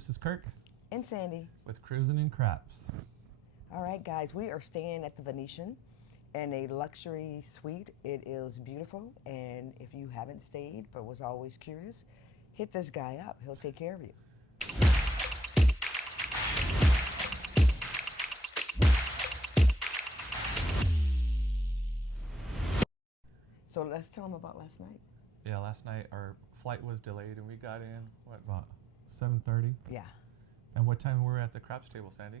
this is Kirk And Sandy. with Cruising and Craps. All right, guys, we are staying at the Venetian in a luxury suite. It is beautiful, and if you haven't stayed but was always curious, hit this guy up. He'll take care of you. So let's tell them about last night. Yeah, last night our flight was delayed and we got in, what, about 7:30? Yeah, And what time were we at the craps table, Sandy?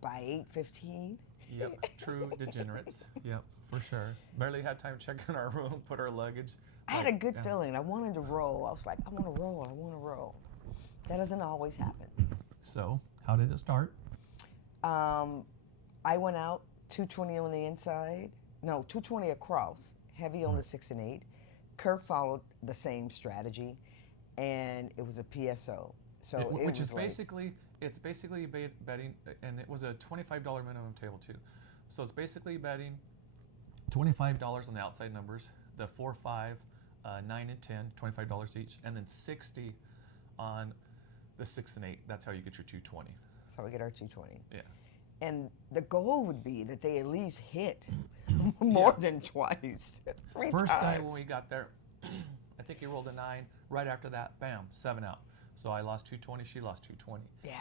by 8:15. Yep, true degenerates. Yep, for sure. Barely had time to check in our room, put our luggage. I had a good feeling. I wanted to roll. I was like, I want to roll. I want to roll. That doesn't always happen. So, how did it start? I went out 220 on the inside. No, 220 across, heavy on the 6 and 8. Kirk followed the same strategy, and it was a PSO. So Which was is like, basically, it's basically betting, and it was a $25 minimum table too. So it's basically betting $25 on the outside numbers, the 4, 5, 9, and 10, $25 each, and then 60 on the 6 and 8. That's how you get your 220. So we get our 220. Yeah. And the goal would be that they at least hit more than twice, 3 First times. guy when we got there, I think he rolled a 9. Right after that, bam, 7 out. So I lost 220, she lost 220. Yeah.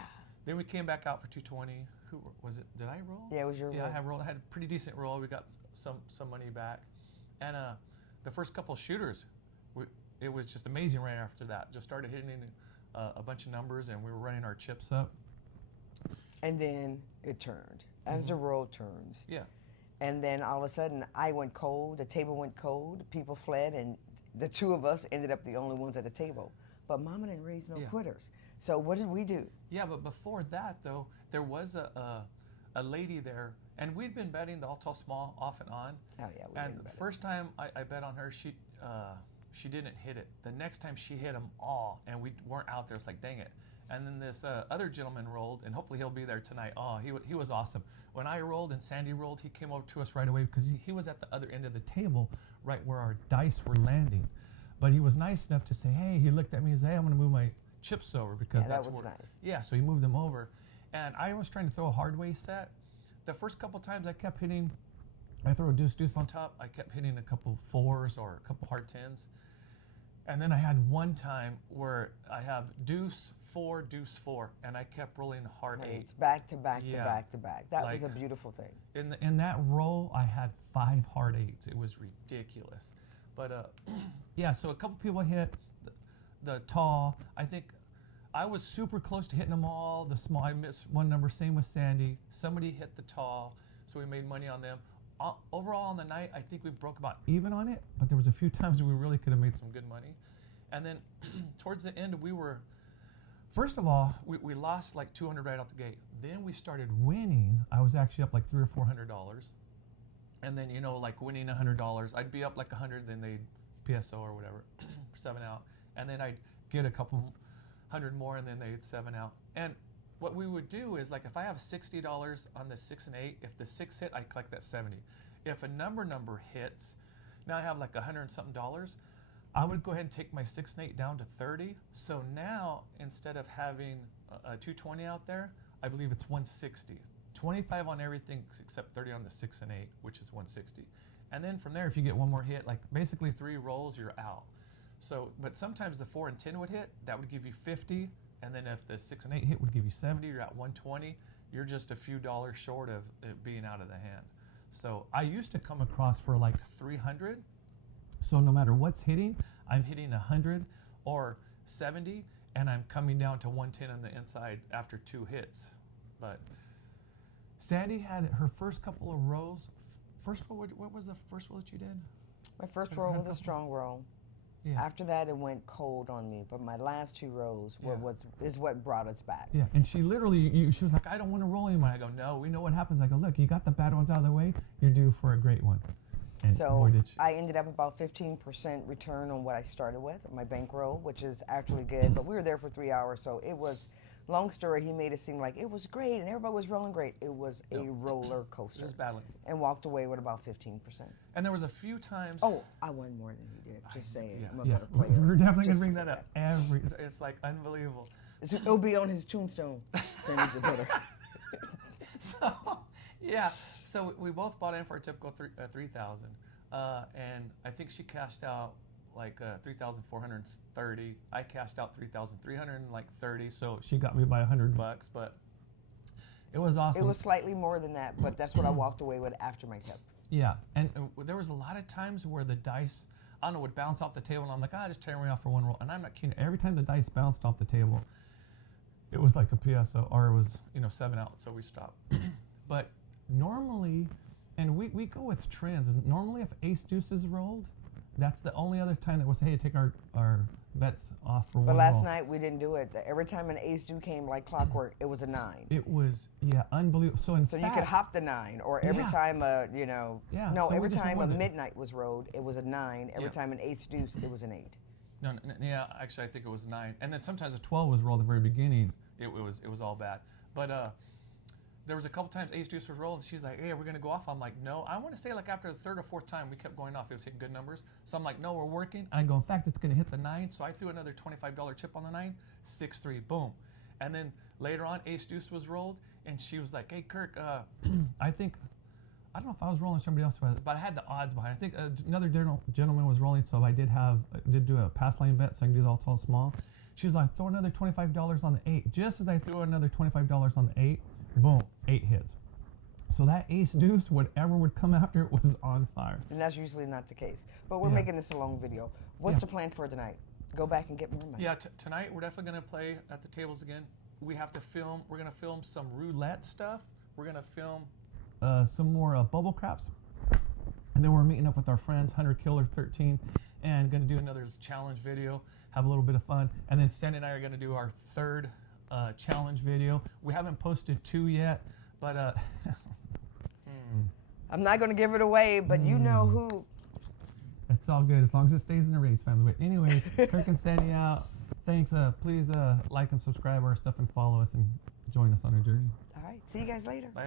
Then we came back out for 220. Who was it? Did I roll? Yeah, it was your roll. I rolled. I had a pretty decent roll. We got some money back. And the first couple shooters, it was just amazing right after that. Just started hitting a bunch of numbers, and we were running our chips up. And then it turned, as the roll turns. Yeah. And then all of a sudden, I went cold, the table went cold, people fled, and the two of us ended up the only ones at the table. But Mama didn't raise no quitters. So what did we do? Yeah, but before that, though, there was a lady there, and we'd been betting the all tall small off and on. Oh, yeah, we And did the better. first time I bet on her, she didn't hit it. The next time she hit them all, and we weren't out there. It's like, dang it. And then this other gentleman rolled, and hopefully he'll be there tonight. Oh, he was awesome. When I rolled and Sandy rolled, he came over to us right away because he was at the other end of the table, right where our dice were landing. But he was nice enough to say, hey, he looked at me and said, hey, I'm going to move my chips over because that's that was where, nice. Yeah, so he moved them over. And I was trying to throw a hard way set. The first couple times I kept hitting, I throw a deuce on top, I kept hitting a couple 4s or a couple hard 10s. And then I had one time where I have deuce 4, and I kept rolling hard 8. It's back to back to back to back. That was a beautiful thing. In that roll, I had 5 hard 8s. It was ridiculous. But yeah, so a couple people hit the tall. I think I was super close to hitting them all. The small, I missed one number. Same with Sandy. Somebody hit the tall, so we made money on them. Overall on the night, I think we broke about even on it, but there was a few times we really could have made some good money. And then towards the end, first of all, we lost like 200 right out the gate. Then we started winning. I was actually up like $300 or $400. And then, like winning $100, I'd be up like 100, then they'd PSO or whatever, 7 out. And then I'd get a couple hundred more, and then they'd 7 out. And what we would do is, like, if I have $60 on the 6 and 8, if the 6 hit, I collect that 70. If a number hits, now I have like $100 and something. I would go ahead and take my 6 and 8 down to 30. So now, instead of having a 220 out there, I believe it's 160. 25 on everything except 30 on the 6 and 8, which is 160. And then from there, if you get one more hit, like basically 3 rolls, you're out. So, but sometimes the 4 and 10 would hit, that would give you 50. And then if the 6 and 8 hit, would give you 70, you're at 120. You're just a few dollars short of it being out of the hand. So I used to come across for like 300. So no matter what's hitting, I'm hitting 100 or 70, and I'm coming down to 110 on the inside after 2 hits. But Sandy had her first couple of rolls. What was the first roll that you did? My first roll was a strong roll. Yeah. After that, it went cold on me. But my last 2 rolls is what brought us back. Yeah, and she literally, she was like, I don't want to roll anymore. I go, no, we know what happens. I go, look, you got the bad ones out of the way. You're due for a great one. And so boy, did she. I ended up about 15% return on what I started with, my bankroll, which is actually good. But we were there for 3 hours, so it was, long story, he made it seem like it was great and everybody was rolling great. It was a roller coaster. Just battling. And walked away with about 15%. And there was a few times. Oh, I won more than he did. Just saying. Yeah. I'm a better player. We're definitely going to Just bring that up. It's like unbelievable. It'll be on his tombstone. Sandy's the better. So, yeah. So we both bought in for a typical 3,000, and I think she cashed out like 3,430. I cashed out 3,330. So she got me by $100, but it was awesome. It was slightly more than that, but that's what I walked away with after my tip. Yeah, and there was a lot of times where the dice, I don't know, would bounce off the table, and I'm like, just tear me off for one roll. And I'm not kidding. Every time the dice bounced off the table, it was like a PSO, or it was 7 out, so we stopped. But normally, and we go with trends, and normally if ace deuce is rolled, that's the only other time that was, hey, take our bets off for one roll. But last night we didn't do it. Every time an ace deuce came like clockwork, it was a 9. It was, unbelievable. So in fact, you could hop the 9, or every time every time a midnight was rolled, it was a 9. Every time an ace deuce, it was an 8. No, actually I think it was 9. And then sometimes a 12 was rolled at the very beginning. It was all bad. But there was a couple times ace deuce was rolled, and she's like, hey, we're gonna go off. I'm like, no, I want to stay like after the third or fourth time. We kept going off. It was hitting good numbers. So I'm like, no, we're working. I go, in fact, it's gonna hit the 9. So I threw another $25 chip on the 9, 6-3, boom. And then later on, ace deuce was rolled, and she was like, hey, Kirk, I don't know if I was rolling somebody else, but I had the odds behind. I think another gentleman was rolling, so I did do a pass line bet, so I can do the all tall small. She was like, throw another $25 on the 8. Just as I threw another $25 on the 8, boom, 8 hits. So that ace deuce, whatever would come after it, was on fire. And that's usually not the case. But we're making this a long video. What's the plan for tonight? Go back and get more money. Yeah, tonight we're definitely going to play at the tables again. We have to film. We're going to film some roulette stuff. We're going to film some more bubble craps. And then we're meeting up with our friends, Hunter Killer 13, and going to do another challenge video, have a little bit of fun. And then Sandy and I are going to do our third challenge video. We haven't posted 2 yet, but I'm not going to give it away, but you know who. It's all good as long as it stays in the race family. But anyways, Kirk and Sandy out. Thanks. Please like and subscribe our stuff and follow us and join us on our journey. All right. See you guys later. Bye.